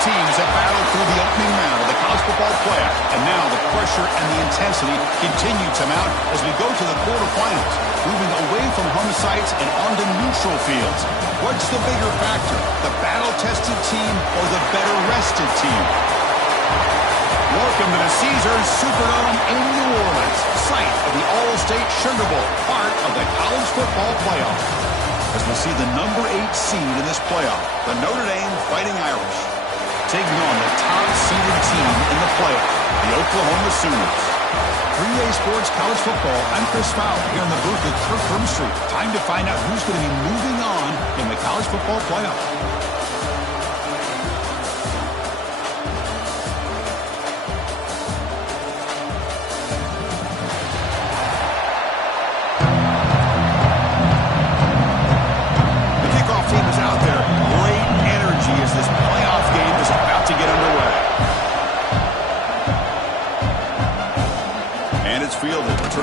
teams have battled through the opening round of the college football playoff, and now the pressure and the intensity continue to mount as we go to the quarterfinals, moving away from home sites and onto neutral fields. What's the bigger factor, the battle-tested team or the better-rested team? Welcome to the Caesars Superdome in New Orleans, site of the All-State Sugar Bowl, part of the college football playoff. As we'll see the number 8 seed in this playoff, the Notre Dame Fighting Irish, taking on the top-seeded team in the playoff, the Oklahoma Sooners. 3A Sports College Football, I'm Chris Fowler here in the booth with Kirk Hermstreet. Time to find out who's going to be moving on in the college football playoff.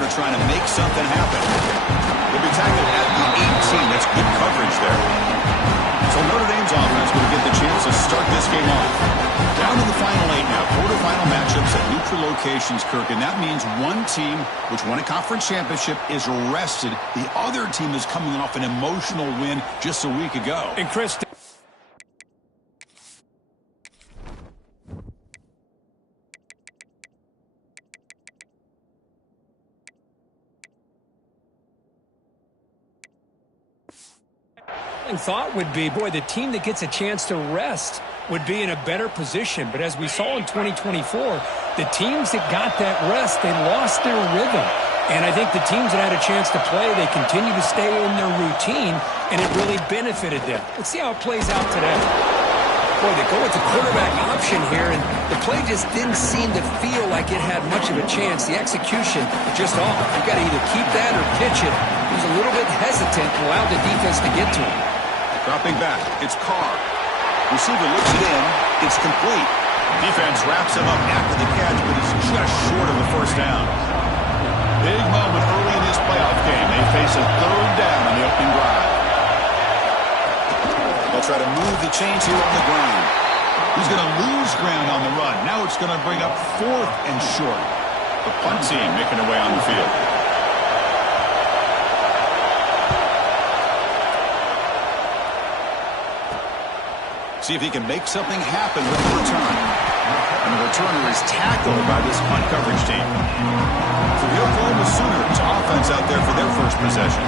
Notre trying to make something happen. They'll be tackled at the 18. That's good coverage there. So Notre Dame's offense will get the chance to start this game off. Down to the final 8 now. Quarterfinal matchups at neutral locations, Kirk. And that means one team, which won a conference championship, is rested. The other team is coming off an emotional win just a week ago. And Chris, thought would be, boy, the team that gets a chance to rest would be in a better position. But as we saw in 2024, the teams that got that rest, they lost their rhythm. And I think the teams that had a chance to play, they continue to stay in their routine, and it really benefited them. Let's see how it plays out today. Boy, they go with the quarterback option here, and the play just didn't seem to feel like it had much of a chance. The execution just off. You got to either keep that or pitch it. He was a little bit hesitant and allowed the defense to get to him. Dropping back, it's Carr. Receiver looks it in. It's complete. Defense wraps him up after the catch, but he's just short of the first down. Big moment early in this playoff game. They face a third down on the opening drive. They'll try to move the chains here on the ground. He's going to lose ground on the run. Now it's going to bring up 4th and short. The punt team making their way on the field. See if he can make something happen with the return. And the returner is tackled by this punt coverage team. For the Oklahoma Sooners, offense out there for their first possession.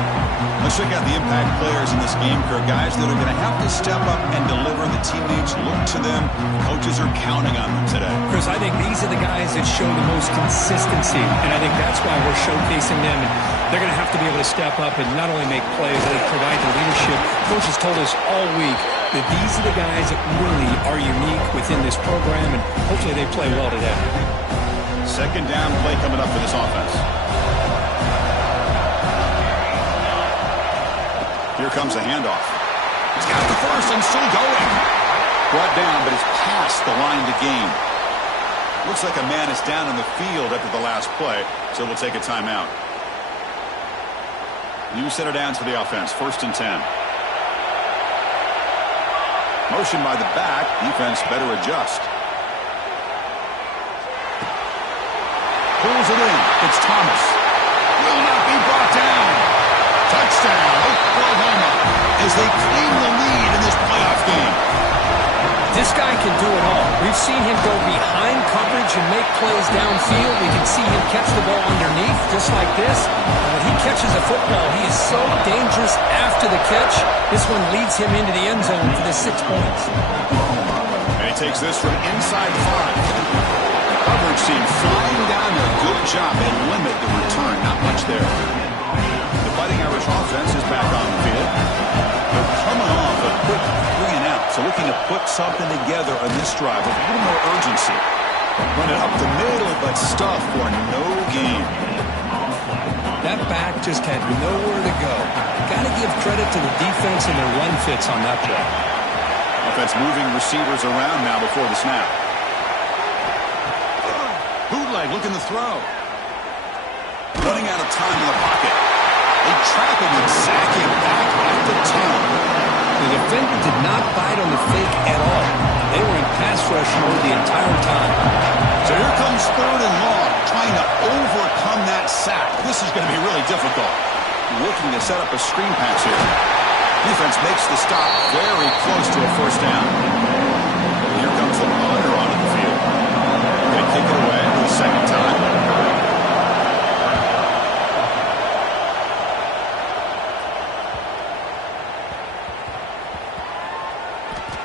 Let's check out the impact players in this game, Kirk. Guys that are going to have to step up and deliver. The teammates look to them. Coaches are counting on them today. Chris, I think these are the guys that show the most consistency, and I think that's why we're showcasing them. And they're going to have to be able to step up and not only make plays, but provide the leadership. Coach has told us all week that these are the guys that really are unique within this program, and hopefully they play well today. Second down play coming up for this offense. Here comes a handoff. He's got the first and still going. Brought down, but it's past the line to gain. Looks like a man is down in the field after the last play, so we'll take a timeout. New set of downs for the offense. 1st and 10. Motion by the back. Defense better adjust. Pulls it in. It's Thomas. Will not be brought down. Touchdown, Oklahoma, as they claim the lead in this playoff game. This guy can do it all. We've seen him go behind coverage and make plays downfield. We can see him catch the ball underneath, just like this. When he catches a football, he is so dangerous after the catch. This one leads him into the end zone for the 6 points. And he takes this from inside 5. The coverage team flying down there. Good job. They limit the return. Not much there. The Fighting Irish offense is back on the field. They're coming off a quick 3 and out. So looking to put something together on this drive with a little more urgency. Run it up the middle, but stuff for no gain. That back just had nowhere to go. Got to give credit to the defense and their run fits on that play. Offense moving receivers around now before the snap. Bootleg looking to throw. Running out of time in the pocket. They trap him and sack him back at the 10. The defender did not bite on the fake at all. They were in pass rush mode the entire time. So here comes 3rd and long, trying to overcome that sack. This is going to be really difficult. Looking to set up a screen pass here. Defense makes the stop very close to a 1st down. Here comes the punter onto the field. Going to kick it away for the 2nd time.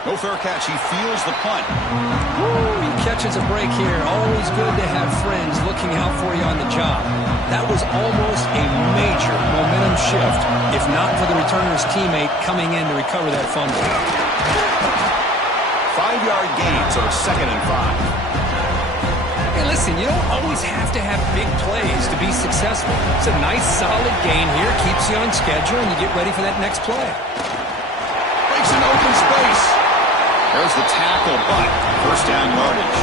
No fair catch. He feels the punt. Ooh, he catches a break here. Always good to have friends looking out for you on the job. That was almost a major momentum shift, if not for the returner's teammate coming in to recover that fumble. 5-yard gain, so 2nd and 5. Hey, listen, you don't always have to have big plays to be successful. It's a nice, solid gain here. Keeps you on schedule, and you get ready for that next play. Breaks an open space. There's the tackle, but 1st down yardage.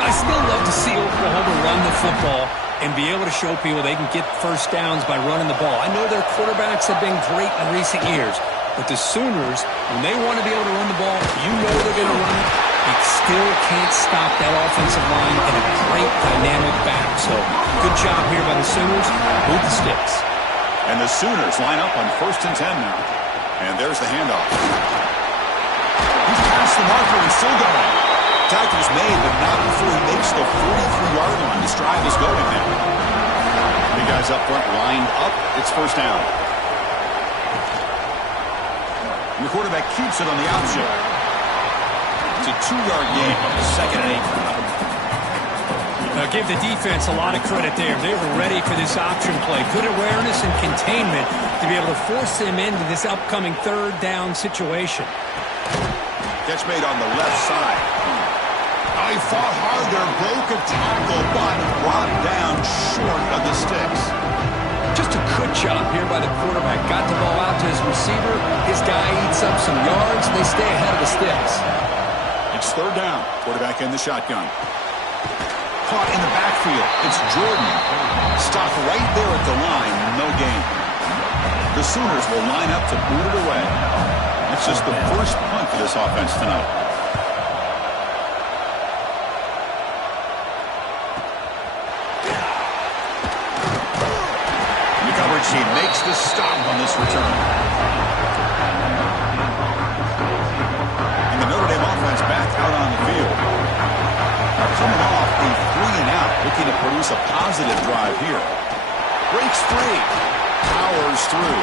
I still love to see Oklahoma run the football and be able to show people they can get 1st downs by running the ball. I know their quarterbacks have been great in recent years, but the Sooners, when they want to be able to run the ball, you know they're going to run it. You still can't stop that offensive line and a great dynamic back. So good job here by the Sooners. Move the sticks. And the Sooners line up on 1st and 10 now. And there's the handoff. He's past the marker and still going. Tackle's made, but not before he makes the 43-yard line. This drive is going now. Big guys up front lined up. It's 1st down. And the quarterback keeps it on the option. It's a 2-yard gain. 2nd and 8. Give the defense a lot of credit there. They were ready for this option play. Good awareness and containment to be able to force them into this upcoming 3rd down situation. Catch made on the left side. He fought hard there, broke a tackle, but brought down short of the sticks. Just a good job here by the quarterback. Got the ball out to his receiver. His guy eats up some yards. They stay ahead of the sticks. It's 3rd down. Quarterback in the shotgun. Caught in the backfield. It's Jordan. Stopped right there at the line. No gain. The Sooners will line up to boot it away. That's just the 1st punt for this offense tonight. The coverage team makes the stop on this return. And the Notre Dame offense back out on the field. Coming off a 3-and-out, looking to produce a positive drive here. Breaks free. Powers through.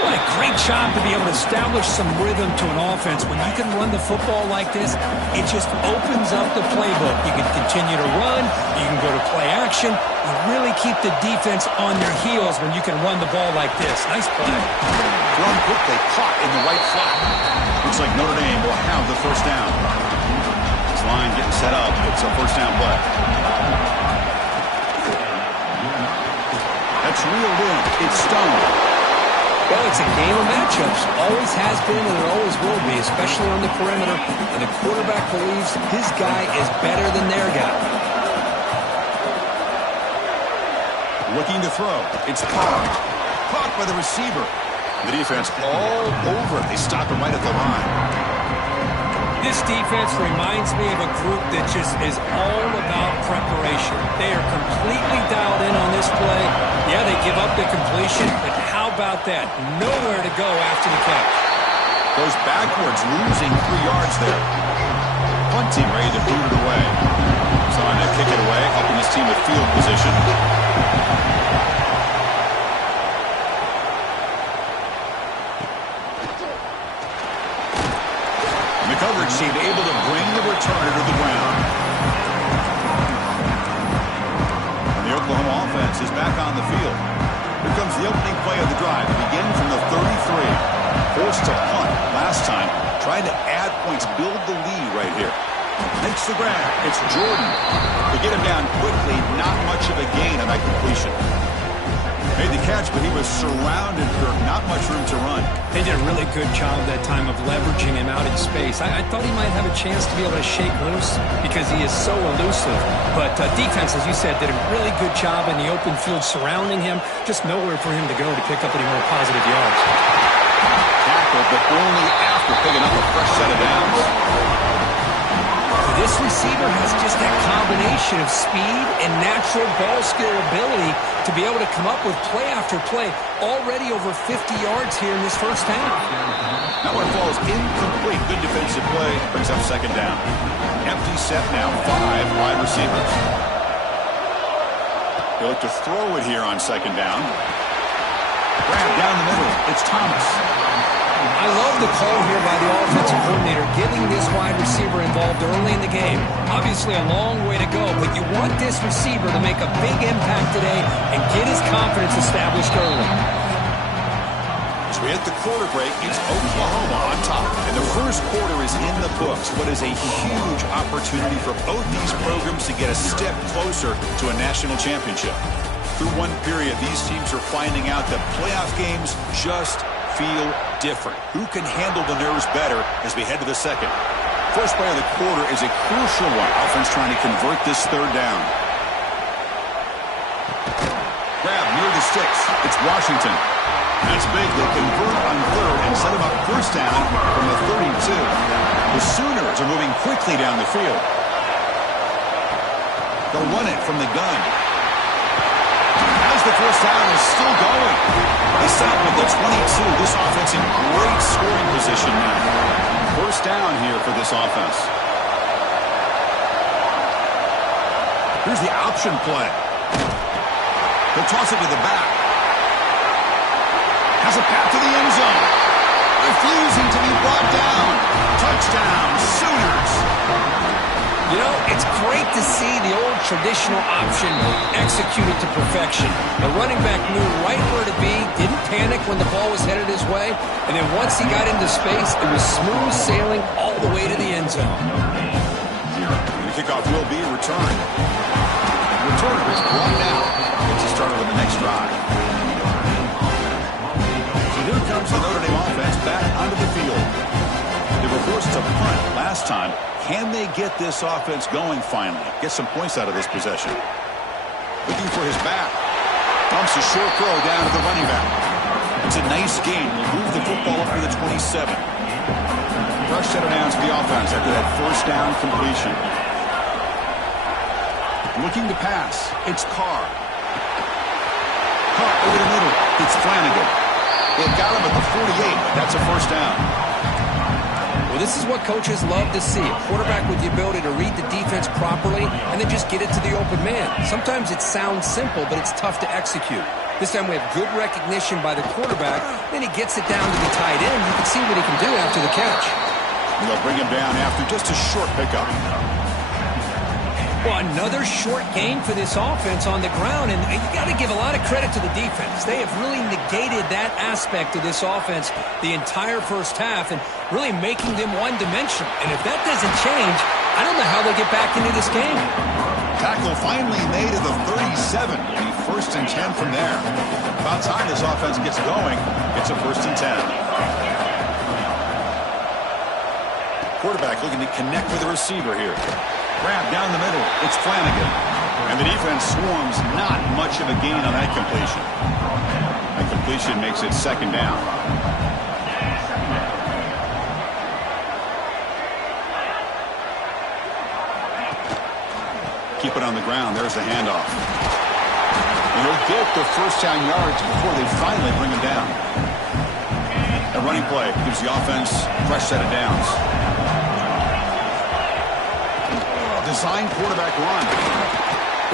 What a great job to be able to establish some rhythm to an offense. When you can run the football like this, it just opens up the playbook. You can continue to run. You can go to play action. You really keep the defense on their heels when you can run the ball like this. Nice play. Thrown quickly, caught in the right flat. Looks like Notre Dame will have the 1st down. This line getting set up. It's a 1st down play. That's reeled in. It's Stone. Well, it's a game of matchups. Always has been and it always will be, especially on the perimeter. And the quarterback believes his guy is better than their guy. Looking to throw. It's Pollard. Caught by the receiver. The defense all over it. They stop him right at the line. This defense reminds me of a group that just is all about preparation. They are completely dialed in on this play. Yeah, they give up the completion, but how about that? Nowhere to go after the catch. Goes backwards, losing 3 yards there. Punt team ready to boot it away. Trying to kick it away, helping his team with field position. The coverage team able to bring the returner to the ground. And the Oklahoma offense is back on the field. Here comes the opening play of the drive. It begins from the 33. Forced to punt last time. Trying to add points, build the lead right here. Makes the grab. It's Jordan. They get him down quickly. Not much of a gain on that completion. Made the catch, but he was surrounded, Kirk. Not much room to run. They did a really good job that time of leveraging him out in space. I thought he might have a chance to be able to shake loose because he is so elusive. But defense, as you said, did a really good job in the open field surrounding him. Just nowhere for him to go to pick up any more positive yards. Tackle, but only after picking up a fresh set of downs. receiver has just that combination of speed and natural ball skill ability to be able to come up with play after play, already over 50 yards here in this first half. That one falls incomplete. Good defensive play. Brings up second down. Empty set now. 5 wide receivers. They look to throw it here on second down. Grab down the middle. It's Thomas. I love the call here by the offensive coordinator, getting this wide receiver involved early in the game. Obviously a long way to go, but you want this receiver to make a big impact today and get his confidence established early. As we hit the quarter break, it's Oklahoma on top. And the first quarter is in the books. What is a huge opportunity for both these programs to get a step closer to a national championship. Through one period, these teams are finding out that playoff games just feel different. Who can handle the nerves better as we head to the second? First play of the quarter is a crucial one. Offense trying to convert this third down. Grab near the sticks. It's Washington. That's big. They convert on third and set him up first down from the 32. The Sooners are moving quickly down the field. They'll run it from the gun. As the first down is still going. They stop with the 22. This offense in great scoring position now. First down here for this offense. Here's the option play. They'll toss it to the back. Has a path to the end zone. Refusing to be brought down. Touchdown, Sooners. You know, it's great to see the old traditional option executed to perfection. The running back knew right where to be, didn't panic when the ball was headed his way, and then once he got into space, it was smooth sailing all the way to the end zone. The kickoff will be a return. The returner is brought down. Gets a start on the next drive. So here comes the Notre Dame offense back onto the field. They were forced to punt last time. Can they get this offense going finally? Get some points out of this possession. Looking for his back. Dumps a short throw down to the running back. It's a nice gain. Will move the football up to the 27. Fresh set of downs for the offense after that first down completion. Looking to pass. It's Carr. Carr over the middle. It's Flanagan. They've got him at the 48. That's a first down. Well, this is what coaches love to see. A quarterback with the ability to read the defense properly and then just get it to the open man. Sometimes it sounds simple, but it's tough to execute. This time we have good recognition by the quarterback. Then he gets it down to the tight end. You can see what he can do after the catch. And they'll bring him down after just a short pickup. Well, another short gain for this offense on the ground, and you got to give a lot of credit to the defense. They have really negated that aspect of this offense the entire first half and really making them one-dimensional. And if that doesn't change, I don't know how they get back into this game. Tackle finally made at the 37. It'll be first and 10 from there. About time this offense gets going. It's a first and 10. Quarterback looking to connect with the receiver here. Grab down the middle. It's Flanagan. And the defense swarms. Not much of a gain on that completion. That completion makes it second down. Keep it on the ground. There's the handoff. And they'll get the first down yards before they finally bring him down. A running play gives the offense a fresh set of downs. Design quarterback run.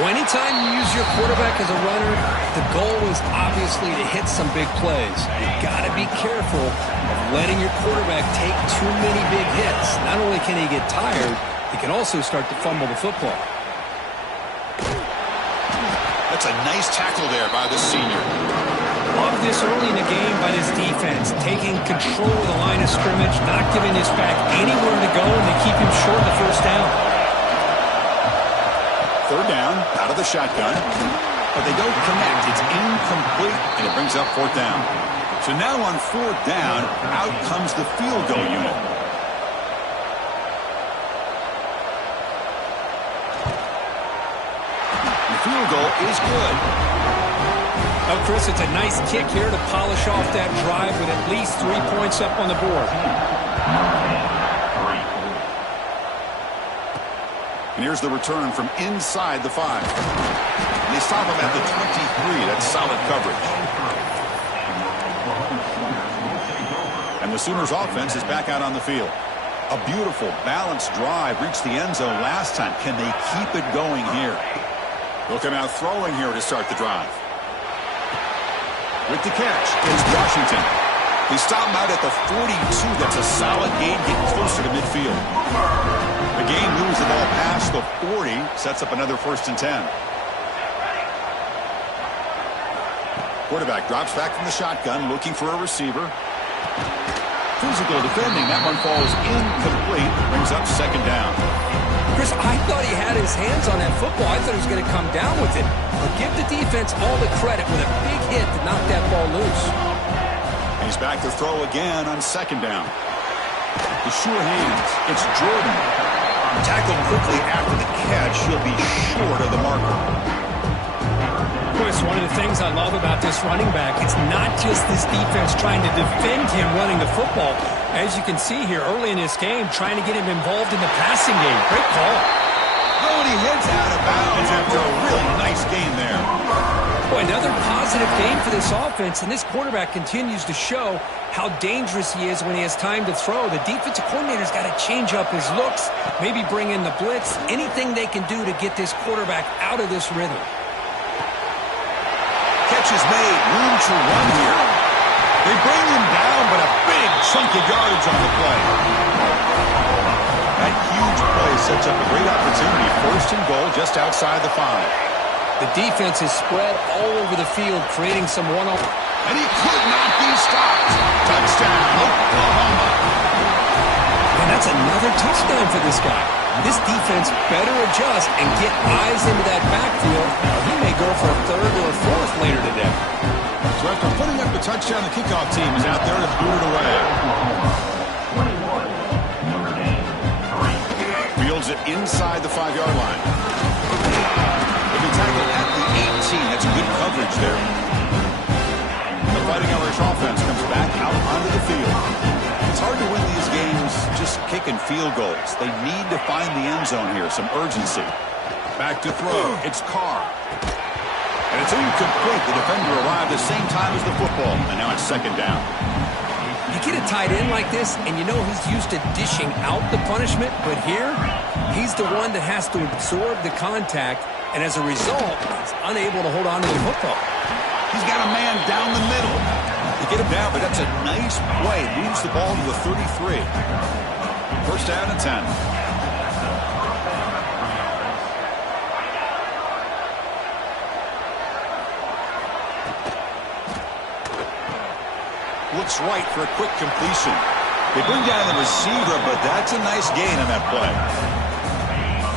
Well, anytime you use your quarterback as a runner, the goal is obviously to hit some big plays. You've got to be careful of letting your quarterback take too many big hits. Not only can he get tired, he can also start to fumble the football. That's a nice tackle there by the senior. Love this early in the game by this defense, taking control of the line of scrimmage, not giving this back anywhere to go, and they keep him short of the first down. Third down, out of the shotgun, but they don't connect. It's incomplete, and it brings up fourth down. So now on fourth down, out comes the field goal unit. The field goal is good. Oh, Chris, it's a nice kick here to polish off that drive with at least 3 points up on the board. And here's the return from inside the 5. They stop him at the 23. That's solid coverage. And the Sooners offense is back out on the field. A beautiful, balanced drive reached the end zone last time. Can they keep it going here? They'll come out throwing here to start the drive. With the catch is Washington. He stopped him out at the 42. That's a solid gain, getting closer to midfield. The game moves the ball past the 40, sets up another 1st and 10. Quarterback drops back from the shotgun, looking for a receiver. Physical defending. That one falls incomplete. Brings up 2nd down. Chris, I thought he had his hands on that football. I thought he was going to come down with it. But give the defense all the credit with a big hit to knock that ball loose. He's back to throw again on 2nd down. The sure hands. It's Jordan. Tackled quickly after the catch. He'll be short of the marker. Chris, one of the things I love about this running back, it's not just this defense trying to defend him running the football. As you can see here early in this game, trying to get him involved in the passing game. Great call. Oh, and he heads out of bounds after a really nice game there. Boy, another positive game for this offense, and this quarterback continues to show how dangerous he is when he has time to throw. The defensive coordinator's got to change up his looks, maybe bring in the blitz, anything they can do to get this quarterback out of this rhythm. Catch is made. Room to run here. They bring him down, but a big chunk of yards on the play. That huge play sets up a great opportunity. 1st and goal just outside the 5. The defense is spread all over the field, creating some one-on-one. And he could not be stopped. Touchdown, Oklahoma. And that's another touchdown for this guy. This defense better adjust and get eyes into that backfield. He may go for a 3rd or a 4th later today. So after putting up the touchdown, the kickoff team is out there to boot it away. Fields it inside the 5-yard line. They'll be tackled at the 18. That's good coverage there. The Fighting Irish offense comes back out onto the field. It's hard to win these games just kicking field goals. They need to find the end zone here, some urgency. Back to throw. It's Carr. And it's incomplete. The defender arrived the same time as the football. And now it's 2nd down. You get a tight end like this, and you know he's used to dishing out the punishment. But here, he's the one that has to absorb the contact. And as a result, he's unable to hold on to the football. He's got a man down the middle. They get him down, but that's a nice play. Moves the ball to the 33. 1st down and 10. Looks right for a quick completion. They bring down the receiver, but that's a nice gain on that play.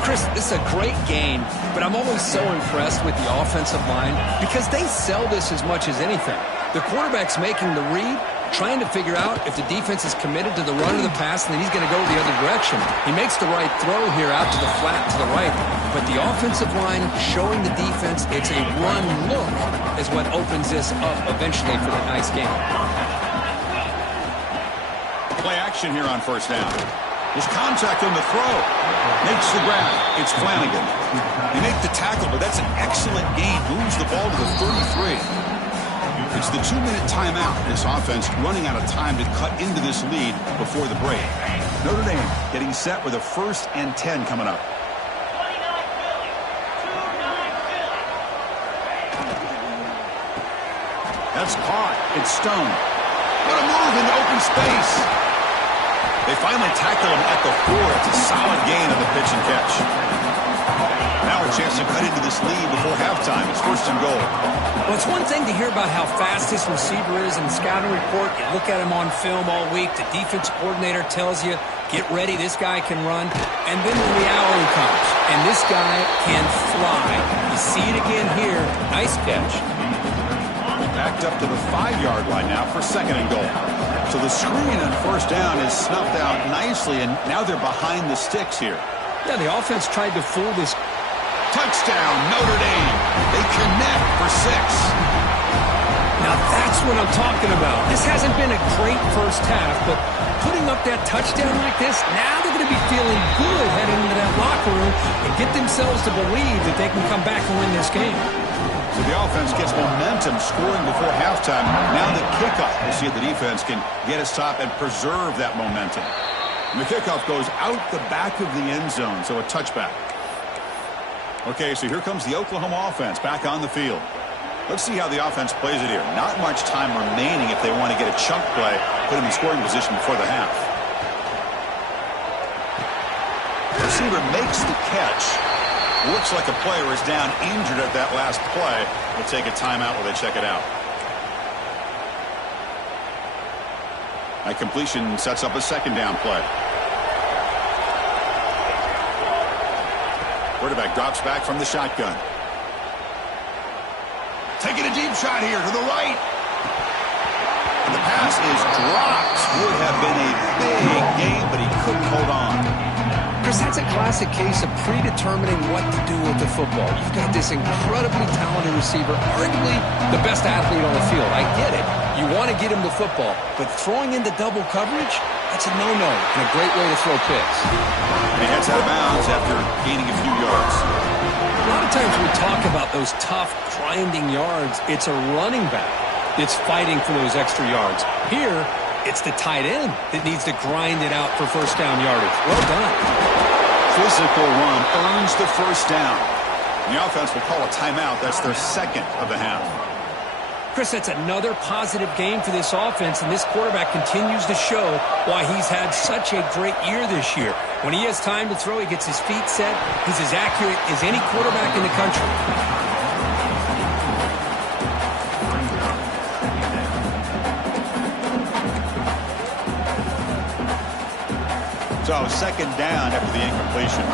Chris, this is a great game, but I'm always so impressed with the offensive line because they sell this as much as anything. The quarterback's making the read, trying to figure out if the defense is committed to the run or the pass, and then he's going to go the other direction. He makes the right throw here out to the flat to the right, but the offensive line showing the defense it's a run look is what opens this up eventually for the nice game. Play action here on 1st down. There's contact on the throw. Makes the grab. It's Flanagan. They make the tackle, but that's an excellent gain. Moves the ball to the 33. It's the 2-minute timeout. This offense running out of time to cut into this lead before the break. Notre Dame getting set with a 1st and 10 coming up. That's caught. It's Stone. What a move into open space. They finally tackle him at the 4. It's a solid gain on the pitch and catch. Now a chance to cut into this lead before halftime. It's 1st and goal. Well, it's one thing to hear about how fast this receiver is in the scouting report. You look at him on film all week. The defensive coordinator tells you, get ready, this guy can run. And then the reality comes, and this guy can fly. You see it again here. Nice catch. Backed up to the 5-yard line now for 2nd and goal. So the screen on 1st down is snuffed out nicely, and now they're behind the sticks here. Yeah, the offense tried to fool this. Touchdown, Notre Dame. They connect for 6. Now Now that's what I'm talking about. This hasn't been a great first half, but putting up that touchdown like this, now they're going to be feeling good heading into that locker room and get themselves to believe that they can come back and win this game. So the offense gets momentum scoring before halftime. Now the kickoff. We'll see if the defense can get a stop and preserve that momentum. And the kickoff goes out the back of the end zone, so a touchback. Okay, so here comes the Oklahoma offense back on the field. Let's see how the offense plays it here. Not much time remaining if they want to get a chunk play, put them in scoring position before the half. The receiver makes the catch. Looks like a player is down injured at that last play. We'll take a timeout while they check it out. That completion sets up a second down play. Quarterback drops back from the shotgun. Taking a deep shot here to the right. And the pass is dropped. Would have been a big game, but he couldn't hold on. Chris, that's a classic case of predetermining what to do with the football. You've got this incredibly talented receiver, arguably the best athlete on the field. I get it. You want to get him the football, but throwing into double coverage, that's a no-no and a great way to throw picks. And he heads out of bounds after gaining a few yards. A lot of times we talk about those tough, grinding yards. It's a running back that's fighting for those extra yards. Here, it's the tight end that needs to grind it out for first down yardage. Well done. Physical run earns the first down. And the offense will call a timeout. That's their second of the half. Chris, that's another positive game for this offense, and this quarterback continues to show why he's had such a great year this year. When he has time to throw, he gets his feet set. He's as accurate as any quarterback in the country. So second down after the incompletion.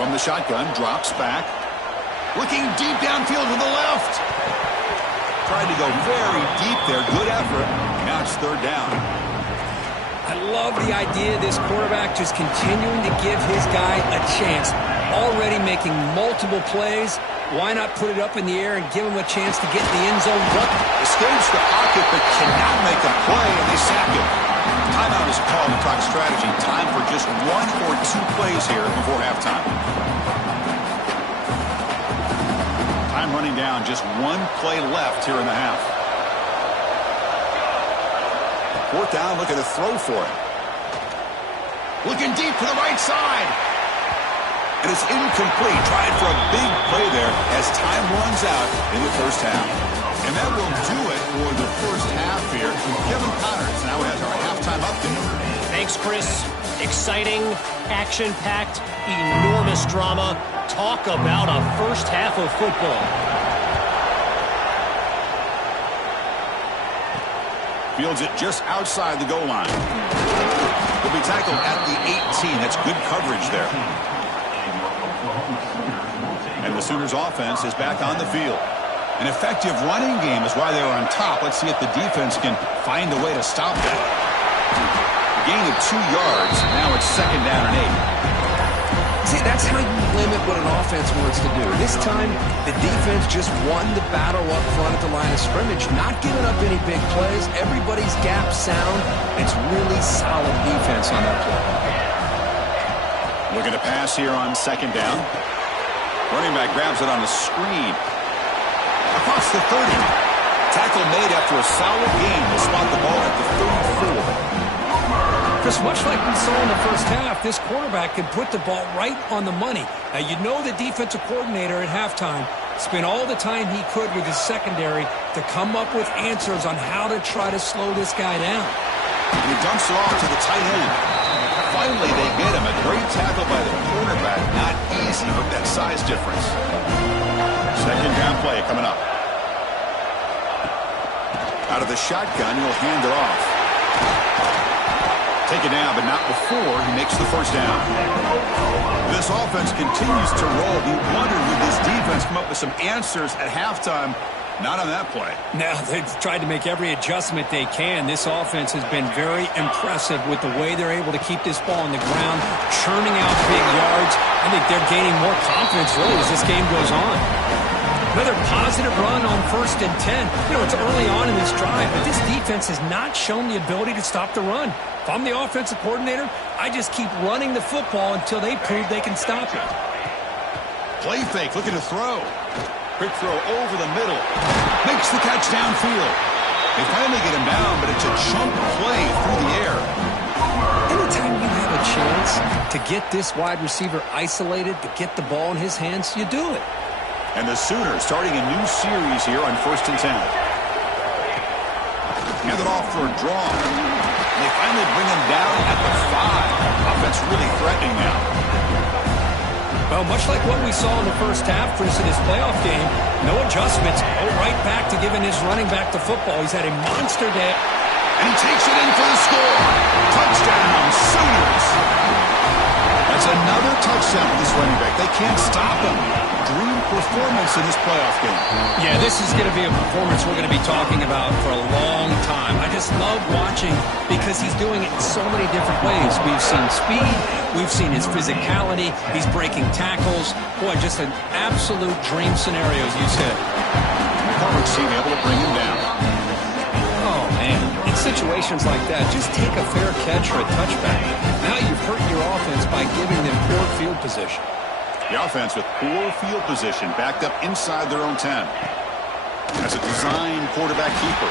From the shotgun, drops back. Looking deep downfield to the left. Tried to go very deep there. Good effort. Now it's third down. I love the idea of this quarterback just continuing to give his guy a chance. Already making multiple plays. Why not put it up in the air and give him a chance to get in the end zone? Escapes the pocket but cannot make a play, and they sack him. Timeout is called to talk strategy. Time for just one or two plays here before halftime. Time running down. Just one play left here in the half. Fourth down, looking to throw for it. Looking deep to the right side. And it's incomplete. Trying for a big play there as time runs out in the first half. And that will do it for the first half here. Kevin Connors now has our halftime update. Thanks, Chris. Exciting, action-packed, enormous drama. Talk about a first half of football. Fields it just outside the goal line. Will be tackled at the 18. That's good coverage there. And the Sooners offense is back on the field. An effective running game is why they're on top. Let's see if the defense can find a way to stop that. A gain of 2 yards. Now it's second down and 8. See, that's how you limit what an offense wants to do. This time, the defense just won the battle up front at the line of scrimmage, not giving up any big plays. Everybody's gap sound. It's really solid defense on that play. Looking to pass here on second down. Running back grabs it on the screen. Across the 30. Tackle made after a solid gain. Will spot the ball at the 34. Chris, much like we saw in the first half, this quarterback can put the ball right on the money. Now, you know the defensive coordinator at halftime spent all the time he could with his secondary to come up with answers on how to try to slow this guy down. And he dumps it off to the tight end. Finally, they get him. A great tackle by the quarterback. Not easy with that size difference. Second down play coming up. Out of the shotgun, he'll hand it off. Take it down, but not before he makes the first down. This offense continues to roll. You wondered, would this defense come up with some answers at halftime? Not on that play. Now, they've tried to make every adjustment they can. This offense has been very impressive with the way they're able to keep this ball on the ground, churning out big yards. I think they're gaining more confidence, really, as this game goes on. Another positive run on 1st and 10. You know, it's early on in this drive, but this defense has not shown the ability to stop the run. If I'm the offensive coordinator, I just keep running the football until they prove they can stop it. Play fake, looking to throw. Quick throw over the middle. Makes the catch downfield. They finally get him down, but it's a chunk play through the air. Anytime you have a chance to get this wide receiver isolated, to get the ball in his hands, you do it. And the Sooners starting a new series here on 1st and 10. Hand it off for a draw. And they finally bring him down at the 5. Offense really threatening now. Well, much like what we saw in the first half, Chris, in this playoff game, no adjustments. Go right back to giving his running back the football. He's had a monster day. And he takes it in for the score. Touchdown, Sooners. That's another touchdown for this running back. They can't stop him. Dream performance in this playoff game. Yeah, this is going to be a performance we're going to be talking about for a long time. I just love watching because he's doing it in so many different ways. We've seen speed. We've seen his physicality. He's breaking tackles. Boy, just an absolute dream scenario, as you said. The coverage team able to bring him down. Oh, man. In situations like that, just take a fair catch or a touchback. Now you've hurt your offense by giving them poor field position. The offense with poor field position backed up inside their own 10. As a design quarterback keeper.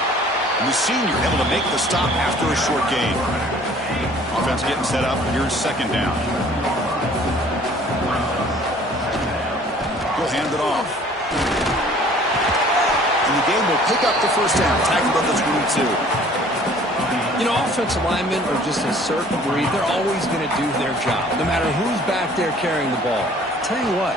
And the senior able to make the stop after a short gain. Offense getting set up. Here's 2nd down. He'll hand it off. And the game will pick up the 1st down. Tackled on the 22. You know, offensive linemen are just a certain breed. They're always going to do their job, no matter who's back there carrying the ball. I'll tell you what,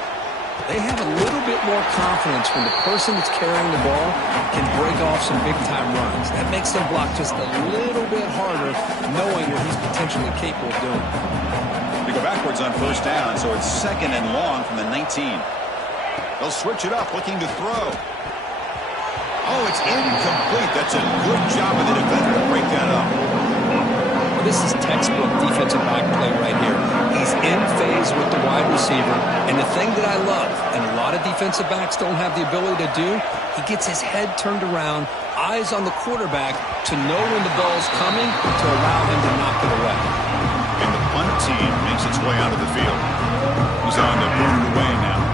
they have a little bit more confidence when the person that's carrying the ball can break off some big-time runs. That makes them block just a little bit harder, knowing what he's potentially capable of doing. They go backwards on 1st down, so it's 2nd and long from the 19. They'll switch it up, looking to throw. Oh, it's incomplete. That's a good job of the defender to break that up. Well, this is textbook defensive back play right here. He's in phase with the wide receiver. And the thing that I love, and a lot of defensive backs don't have the ability to do, he gets his head turned around, eyes on the quarterback to know when the ball's coming to allow him to knock it away. And the punt team makes its way out of the field. He's on to put it away now.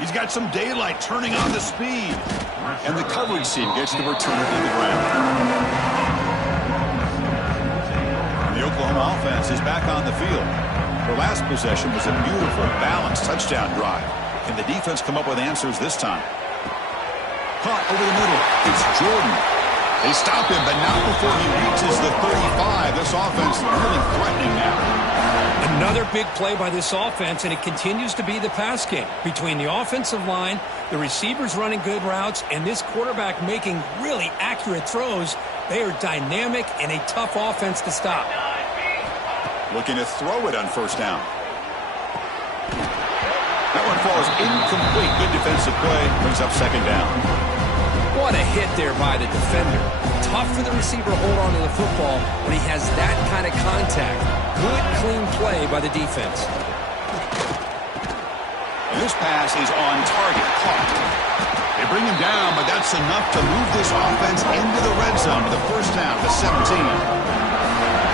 He's got some daylight turning on the speed. And the coverage team gets to return it to the ground. And the Oklahoma offense is back on the field. Their last possession was a beautiful, balanced touchdown drive. Can the defense come up with answers this time? Caught over the middle. It's Jordan. They stop him, but not before he reaches the 35. This offense really threatening now. Another big play by this offense, and it continues to be the pass game. Between the offensive line, the receivers running good routes, and this quarterback making really accurate throws, they are dynamic and a tough offense to stop. Looking to throw it on 1st down. That one falls incomplete. Good defensive play. Brings up 2nd down. What a hit there by the defender. Tough for the receiver to hold on to the football when he has that kind of contact. Good, clean play by the defense. And this pass is on target. Caught. They bring him down, but that's enough to move this offense into the red zone with a 1st down to 17.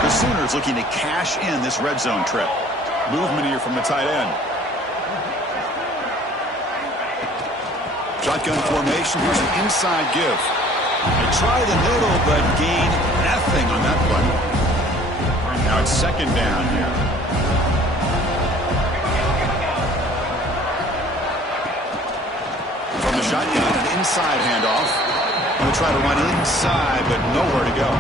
The Sooners looking to cash in this red zone trip. Movement here from the tight end. Shotgun formation. Here's an inside give. They try the middle, but gain nothing on that play. Now it's 2nd down here. From the shotgun, an inside handoff. Going to try to run inside, but nowhere to go.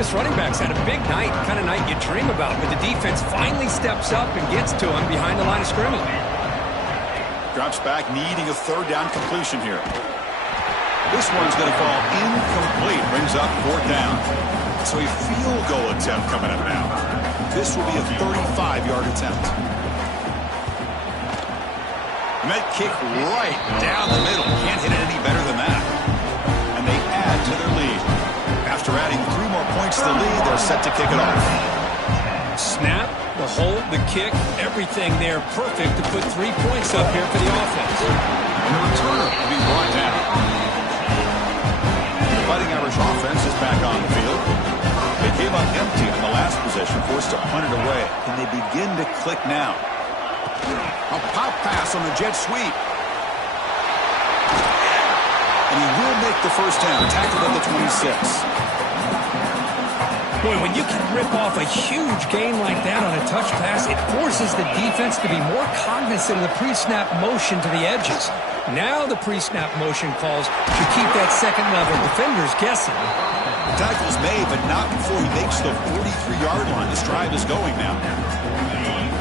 This running back's had a big night, kind of night you dream about, but the defense finally steps up and gets to him behind the line of scrimmage. Drops back, needing a 3rd down completion here. This one's going to fall incomplete. Brings up 4th down. So a field goal attempt coming up now. This will be a 35-yard attempt. And that kick right down the middle. Can't hit it any better than that. And they add to their lead. After adding 3 more points to the lead, they're set to kick it off. Snap, The hold, the kick, everything there perfect to put 3 points up here for the offense. And the returner will be brought down. The Fighting Irish offense is back on the field. They came up empty on the last possession, forced to punt it away. And they begin to click now. A pop pass on the jet sweep. And he will make the first down, tackled at the 26. Boy, when you can rip off a huge gain like that on a touch pass, it forces the defense to be more cognizant of the pre-snap motion to the edges. Now the pre-snap motion calls should keep that second-level defenders guessing. The tackle's made, but not before he makes the 43-yard line. This drive is going now.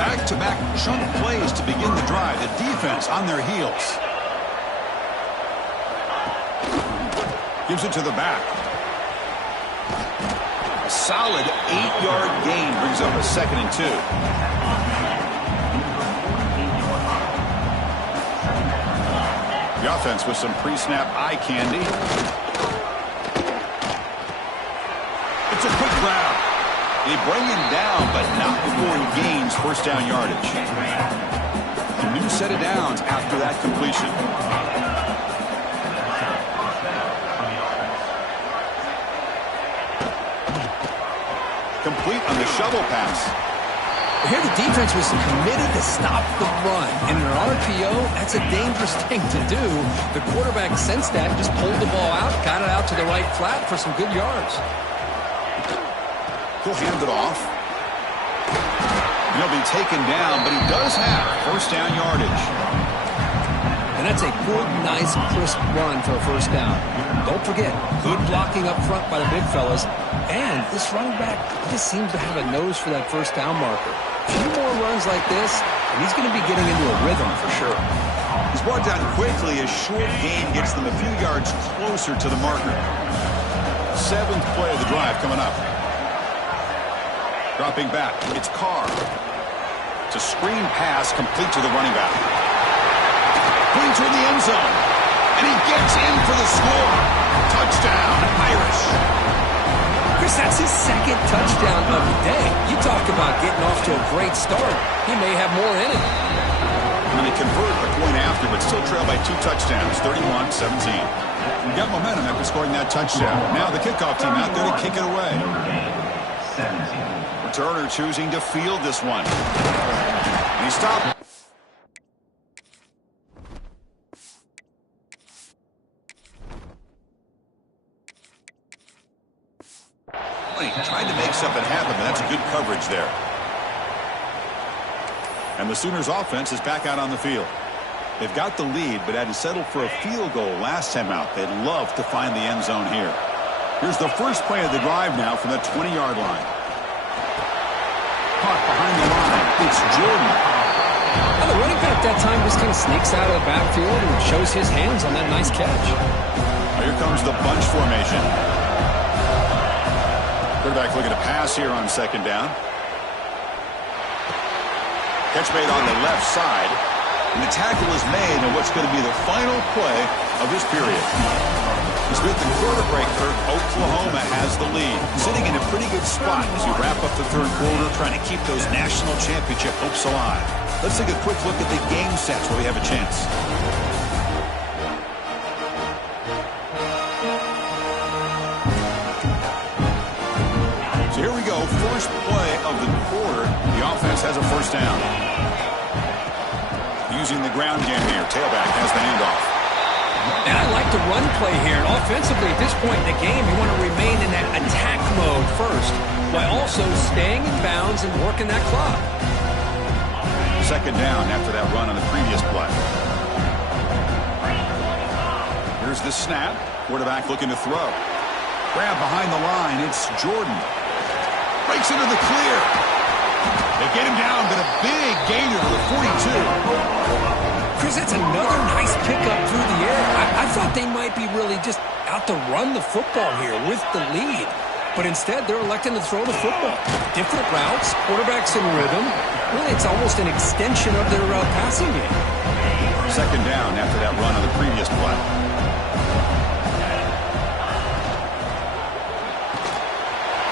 Back-to-back chunk plays to begin the drive. The defense on their heels. Gives it to the back. A solid 8-yard gain brings up a 2nd and 2. The offense with some pre-snap eye candy. It's a quick grab. They bring him down, but not before he gains first down yardage. A new set of downs after that completion. Complete on the shovel pass. Here the defense was committed to stop the run. And in an RPO, that's a dangerous thing to do. The quarterback sensed that, just pulled the ball out, got it out to the right flat for some good yards. He'll hand it off. He'll be taken down, but he does have first down yardage. And that's a good, nice, crisp run for a first down. Don't forget, good blocking up front by the big fellas. And this running back just seems to have a nose for that first down marker. A few more runs like this, and he's going to be getting into a rhythm for sure. He's brought down quickly. A short gain gets them a few yards closer to the marker. 7th play of the drive coming up. Dropping back, it's Carr. It's a screen pass complete to the running back. Going toward the end zone. And he gets in for the score. Touchdown, Irish. Chris, that's his 2nd touchdown of the day. You talk about getting off to a great start. He may have more in it. And they convert a point after, but still trail by 2 touchdowns, 31-17. You got momentum after scoring that touchdown. Now the kickoff team out there to kick it away. Turner choosing to field this one. And he stopped. Tried to make something happen, but that's good coverage there. And the Sooners offense is back out on the field. They've got the lead, but had to settle for a field goal last time out. They'd love to find the end zone here. Here's the first play of the drive now from the 20-yard line. Caught behind the line. It's Jordan. Well, the running back that time just kind of sneaks out of the backfield and shows his hands on that nice catch. Here comes the bunch formation. Quarterback looking to pass here on 2nd down. Catch made on the left side. And the tackle is made on what's going to be the final play of this period. With the quarter breaker, Oklahoma has the lead. Sitting in a pretty good spot as you wrap up the 3rd quarter, trying to keep those national championship hopes alive. Let's take a quick look at the game sets where we have a chance. So here we go, first play of the quarter. The offense has a first down. Using the ground game here, tailback has the handoff. And I like the run play here. And offensively, at this point in the game, you want to remain in that attack mode first, while also staying in bounds and working that clock. 2nd down after that run on the previous play. Here's the snap. Quarterback looking to throw. Grab behind the line. It's Jordan. Breaks into the clear. They get him down, but a big gainer to the 42. Chris, that's another nice pickup through the air. I thought they might be really just out to run the football here with the lead. But instead, they're electing to throw the football. Different routes, quarterbacks in rhythm. Really, it's almost an extension of their passing game. 2nd down after that run on the previous play.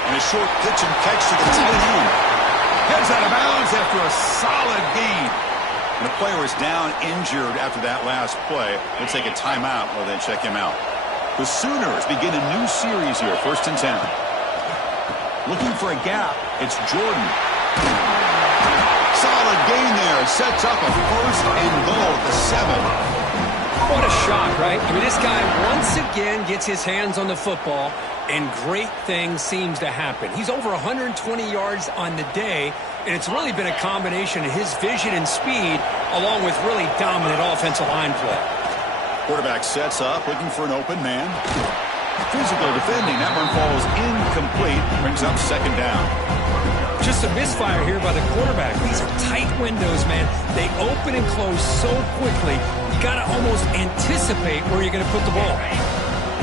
And a short pitch and catch to the tight end. Heads out of bounds after a solid gain. And the player is down injured after that last play. We'll take a timeout while they check him out. The Sooners begin a new series here, 1st and 10. Looking for a gap. It's Jordan. Solid gain there. Sets up a 1st and goal at the 7. What a shot, right? I mean, this guy once again gets his hands on the football, and great things seems to happen. He's over 120 yards on the day, and it's really been a combination of his vision and speed, along with really dominant offensive line play. Quarterback sets up, looking for an open man. Physical defending. That one falls incomplete. Brings up 2nd down. Just a misfire here by the quarterback. These are tight windows, man. They open and close so quickly. You got to almost anticipate where you're going to put the ball.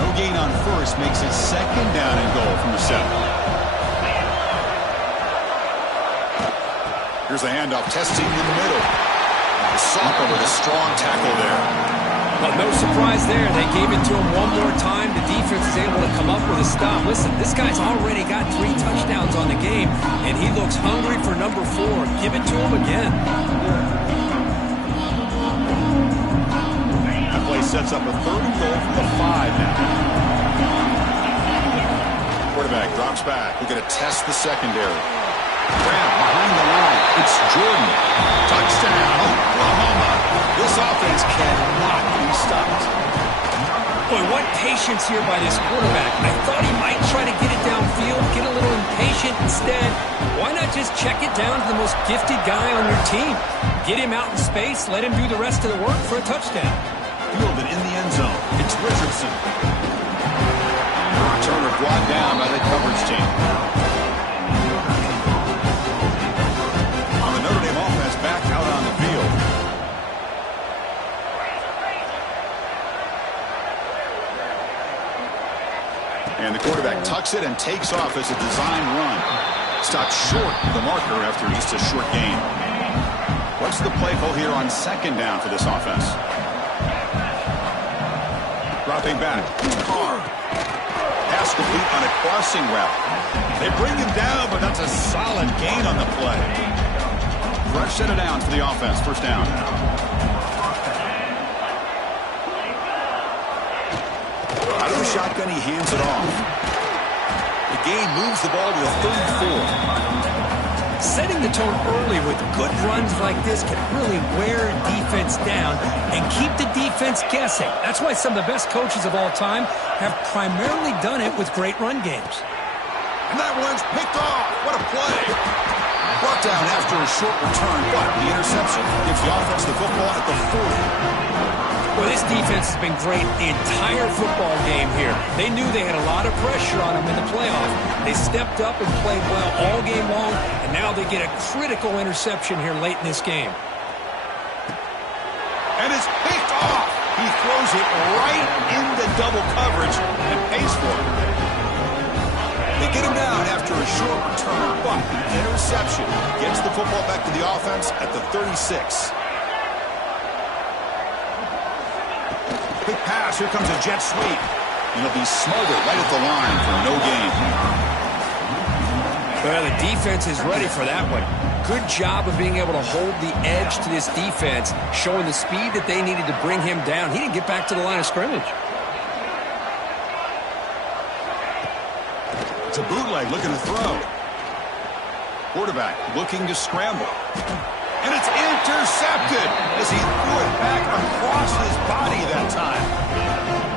No gain on 1st makes it 2nd down and goal from the 7. Here's the handoff, testing in the middle. Soccer with a strong tackle there. Well, no surprise there. They gave it to him one more time. The defense is able to come up with a stop. Listen, this guy's already got 3 touchdowns on the game, and he looks hungry for number 4. Give it to him again. That play sets up a 3rd and goal from the 5 now. Quarterback drops back. We're going to test the secondary. Grab behind the line. It's Jordan. Touchdown, Oklahoma. This offense cannot be stopped. Boy, what patience here by this quarterback. I thought he might try to get it downfield, get a little impatient. Instead, why not just check it down to the most gifted guy on your team? Get him out in space, let him do the rest of the work for a touchdown. Fielded in the end zone. It's Richardson. Turner brought down by the coverage team. The Notre Dame offense back out on the field. And the quarterback tucks it and takes off as a design run. Stopped short of the marker after just a short gain. What's the play call here on 2nd down for this offense? Dropping back. Carr. Pass complete on a crossing route. They bring him down, but that's a solid gain on the play. Fresh set of downs for the offense. 1st down. Out of the shotgun, he hands it off. The game moves the ball to a 3rd and 4. Setting the tone early with good runs like this can really wear defense down and keep the defense guessing. That's why some of the best coaches of all time have primarily done it with great run games. And that one's picked off. What a play. Brought down after a short return, but the interception gives the offense the football at the 40. Well, this defense has been great the entire football game here. They knew they had a lot of pressure on them in the playoff. They stepped up and played well all game long, and now they get a critical interception here late in this game. And it's picked off. He throws it right into double coverage and pays for it. They get him down after a short return, but the interception gets the football back to the offense at the 36. Quick pass. Here comes a jet sweep. And he'll be smothered right at the line for no gain. Well, the defense is ready for that one. Good job of being able to hold the edge to this defense, showing the speed that they needed to bring him down. He didn't get back to the line of scrimmage. It's a bootleg looking to throw. Quarterback looking to scramble. And it's intercepted as he threw it back across his body that time.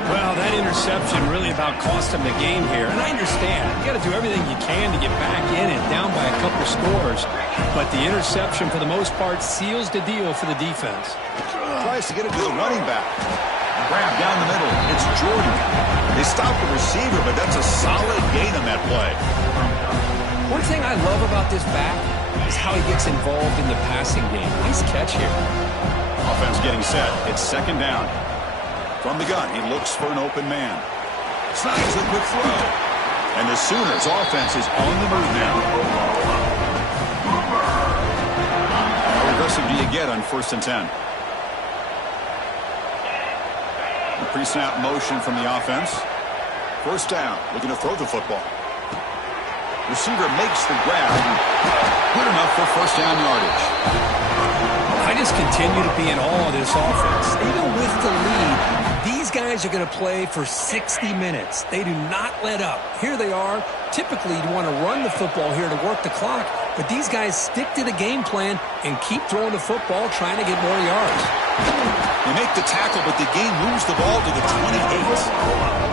Well, that interception really about cost him the game here. And I understand. You got to do everything you can to get back in and down by a couple scores. But the interception, for the most part, seals the deal for the defense. Tries to get it to the running back. Grab down the middle. It's Jordan. They stop the receiver, but that's a solid gain on that play. One thing I love about this back is how he gets involved in the passing game. Nice catch here. Offense getting set. It's 2nd down. From the gun, he looks for an open man. Snags a quick throw. And the Sooners' offense is on the move now. How aggressive do you get on 1st and 10? The pre-snap motion from the offense. 1st down, looking to throw the football. Receiver makes the grab. Good enough for first down yardage. I just continue to be in awe of this offense. Even with the lead, these guys are going to play for 60 minutes. They do not let up. Here they are. Typically, you want to run the football here to work the clock, but these guys stick to the game plan and keep throwing the football, trying to get more yards. They make the tackle, but the game moves the ball to the 28.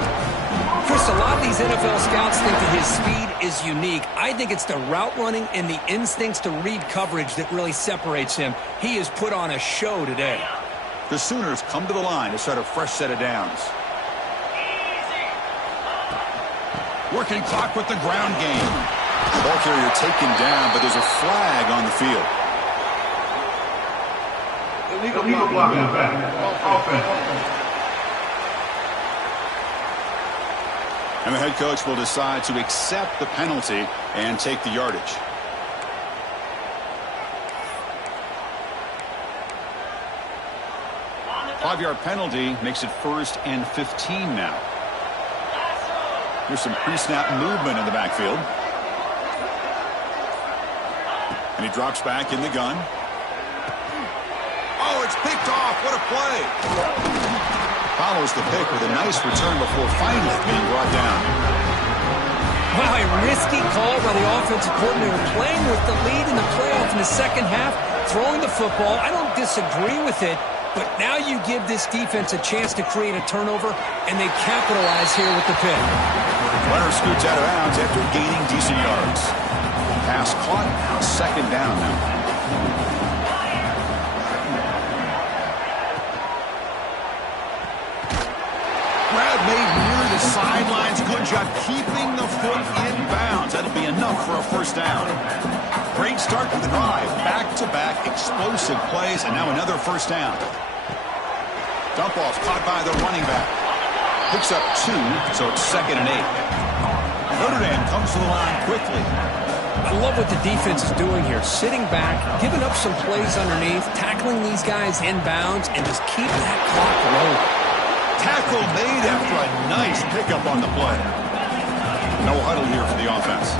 Chris, a lot of these NFL scouts think that his speed is unique. I think it's the route running and the instincts to read coverage that really separates him. He has put on a show today. The Sooners come to the line to start a fresh set of downs. Working clock with the ground game. The ball carrier taken down, but there's a flag on the field. Illegal blocking back. Offense. And the head coach will decide to accept the penalty and take the yardage. Five-yard penalty makes it 1st and 15 now. Here's some pre-snap movement in the backfield. And he drops back in the gun. Oh, it's picked off. What a play. Follows the pick with a nice return before finally being brought down. Wow, a risky call by the offensive coordinator, playing with the lead in the playoff in the second half, throwing the football. I don't disagree with it, but now you give this defense a chance to create a turnover, and they capitalize here with the pick. Runner scoots out of bounds after gaining decent yards. Pass caught, now second down now. Grab made near the sidelines. Good job keeping the foot in bounds. That'll be enough for a first down. Great start to the drive. Back-to-back explosive plays, and now another first down. Dump off caught by the running back. Picks up 2, so it's 2nd and 8. Notre Dame comes to the line quickly. I love what the defense is doing here. Sitting back, giving up some plays underneath, tackling these guys in bounds, and just keep that clock rolling. Tackle made after a nice pickup on the play. No huddle here for the offense.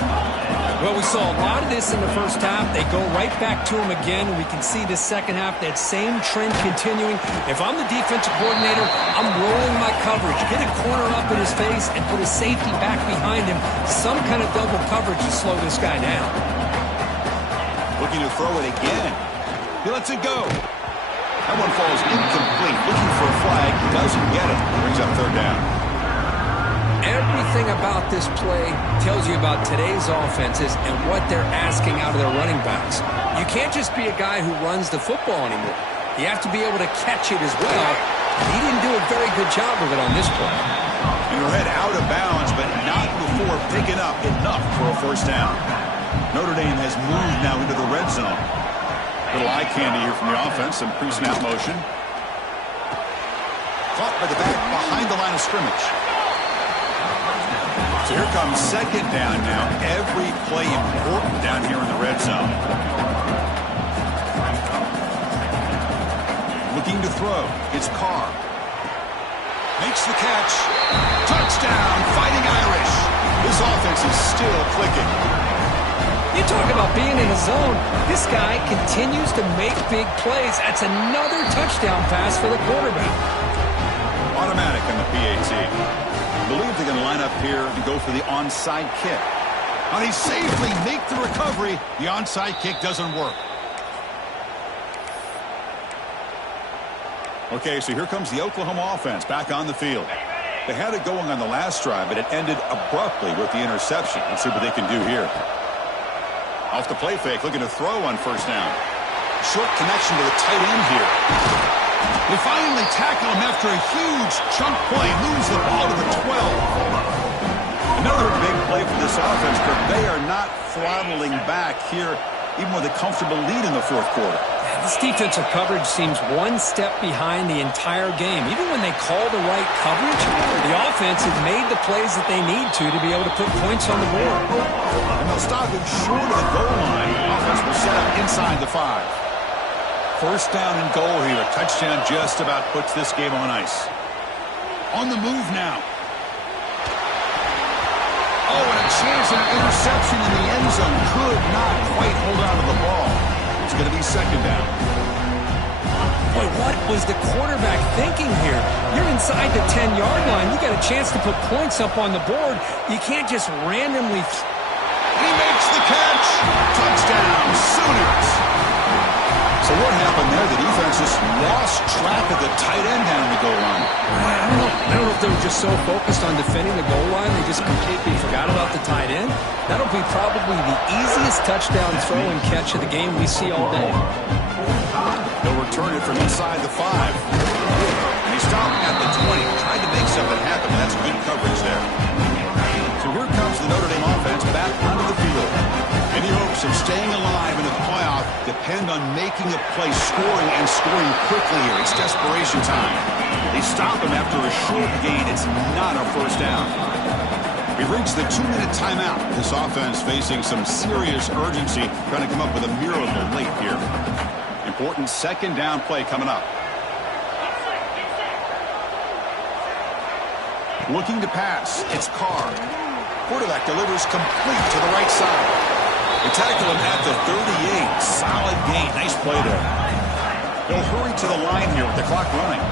Well, we saw a lot of this in the first half. They go right back to him again. We can see the second half, that same trend continuing. If I'm the defensive coordinator, I'm rolling my coverage. Get a corner up in his face and put a safety back behind him. Some kind of double coverage to slow this guy down. Looking to throw it again. He lets it go. That one falls incomplete. Looking for a flag. Doesn't get it. Brings up third down. Everything about this play tells you about today's offenses and what they're asking out of their running backs. You can't just be a guy who runs the football anymore. You have to be able to catch it as well. He didn't do a very good job of it on this play. And he'll head out of bounds, but not before picking up enough for a first down. Notre Dame has moved now into the red zone. Little eye candy here from the offense. Some pre-snap motion. Caught by the back behind the line of scrimmage. So here comes second down now. Every play important down here in the red zone. Looking to throw. It's Carr. Makes the catch. Touchdown, Fighting Irish. This offense is still clicking. You talk about being in a zone. This guy continues to make big plays. That's another touchdown pass for the quarterback. Automatic in the PAT. I believe they're going to line up here and go for the onside kick. Now they safely make the recovery. The onside kick doesn't work. Okay, so here comes the Oklahoma offense back on the field. They had it going on the last drive, but it ended abruptly with the interception. Let's see what they can do here. Off the play fake, looking to throw on first down. Short connection to the tight end here. They finally tackle him after a huge chunk play. Moves the ball to the 12. Another big play for this offense, but they are not throttling back here, even with a comfortable lead in the fourth quarter. This defensive coverage seems one step behind the entire game. Even when they call the right coverage, the offense has made the plays that they need to be able to put points on the board. And they'll stop him short of the goal line. Offense will set up inside the 5. First down and goal here. A touchdown just about puts this game on ice. On the move now. Oh, and a chance at an interception in the end zone. Could not quite hold on to the ball. It's going to be second down. Boy, what was the quarterback thinking here? You're inside the 10-yard line. You got a chance to put points up on the board. You can't just randomly... He makes the catch. Touchdown, Sooners. So what happened there? The defense just lost track of the tight end down the goal line. I don't know if they were just so focused on defending the goal line, they just completely forgot about the tight end. That'll be probably the easiest touchdown throw and catch of the game we see all day. They'll return it from inside the 5. And he stopped at the 20. Tried to make something happen. That's good coverage there. So here comes the Notre Dame offense back onto the field. Any hopes of staying alive in the playoff depend on making a play, scoring, and scoring quickly here. It's desperation time. They stop him after a short gain. It's not a first down. We've reached the 2-minute timeout. This offense facing some serious urgency, trying to come up with a miracle late here. Important second down play coming up. Looking to pass. It's Carr. Quarterback delivers complete to the right side. They tackle him at the 38. Solid gain. Nice play there. They'll hurry to the line here with the clock running.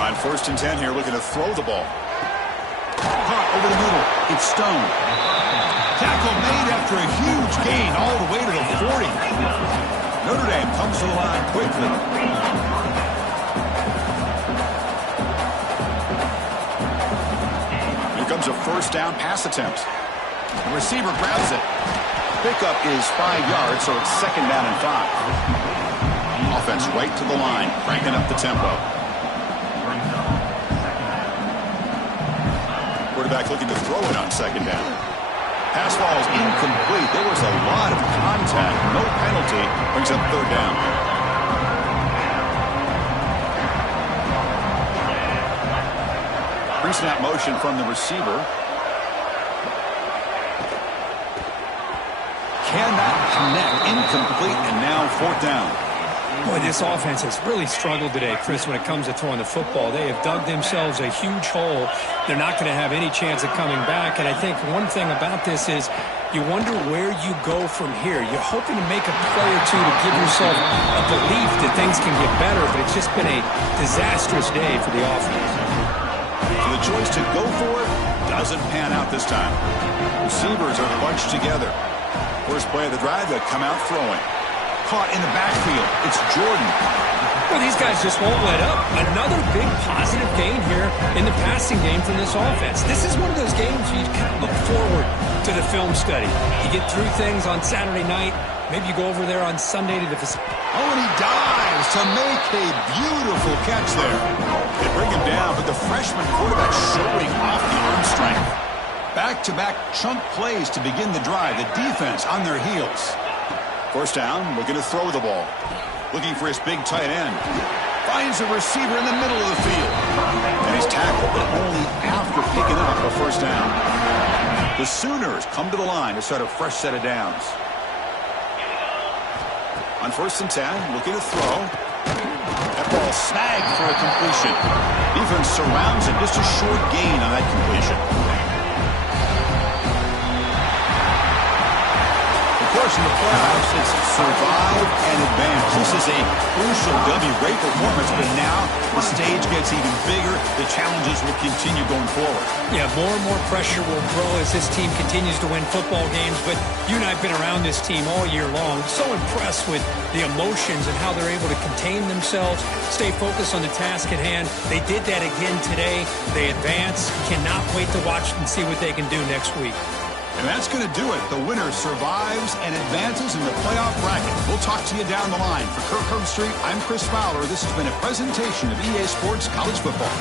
On 1st and 10 here, looking to throw the ball. Caught over the middle. It's Stone. Tackle made after a huge gain all the way to the 40. Notre Dame comes to the line quickly. Comes a first down pass attempt. The receiver grabs it. Pickup is 5 yards, so it's second down and 5. Offense right to the line, cranking up the tempo. Quarterback looking to throw it on second down. Pass ball is incomplete. There was a lot of contact. No penalty. Brings up third down. Pre-snap motion from the receiver. Cannot connect. Incomplete, and now fourth down. Boy, this offense has really struggled today, Chris, when it comes to throwing the football. They have dug themselves a huge hole. They're not going to have any chance of coming back. And I think one thing about this is you wonder where you go from here. You're hoping to make a play or two to give yourself a belief that things can get better, but it's just been a disastrous day for the offense. So the choice to go for it doesn't pan out this time. Receivers are bunched together. First play of the drive, they come out throwing. Caught in the backfield. It's Jordan. Well, these guys just won't let up. Another big positive gain here in the passing game from this offense. This is one of those games you kind of look forward to the film study. You get through things on Saturday night. Maybe you go over there on Sunday to the facility. Oh, and he dives to make a beautiful catch there. They bring him down, but the freshman quarterback showing off the arm strength. Back-to-back chunk plays to begin the drive. The defense on their heels. First down, looking to throw the ball. Looking for his big tight end. Finds a receiver in the middle of the field. And he's tackled, but only after picking up a first down. The Sooners come to the line to start a fresh set of downs. On 1st and 10, looking to throw. That ball snagged for a completion. Defense surrounds it. Just a short gain on that completion. Of course, in the playoffs, it's survive and advance. This is a crucial W. Great performance, but now the stage gets even bigger. The challenges will continue going forward. Yeah, more and more pressure will grow as this team continues to win football games, but you and I have been around this team all year long. So impressed with the emotions and how they're able to contain themselves, stay focused on the task at hand. They did that again today. They advance. Cannot wait to watch and see what they can do next week. And that's going to do it. The winner survives and advances in the playoff bracket. We'll talk to you down the line. For Kirk Herbstreit, I'm Chris Fowler. This has been a presentation of EA Sports College Football.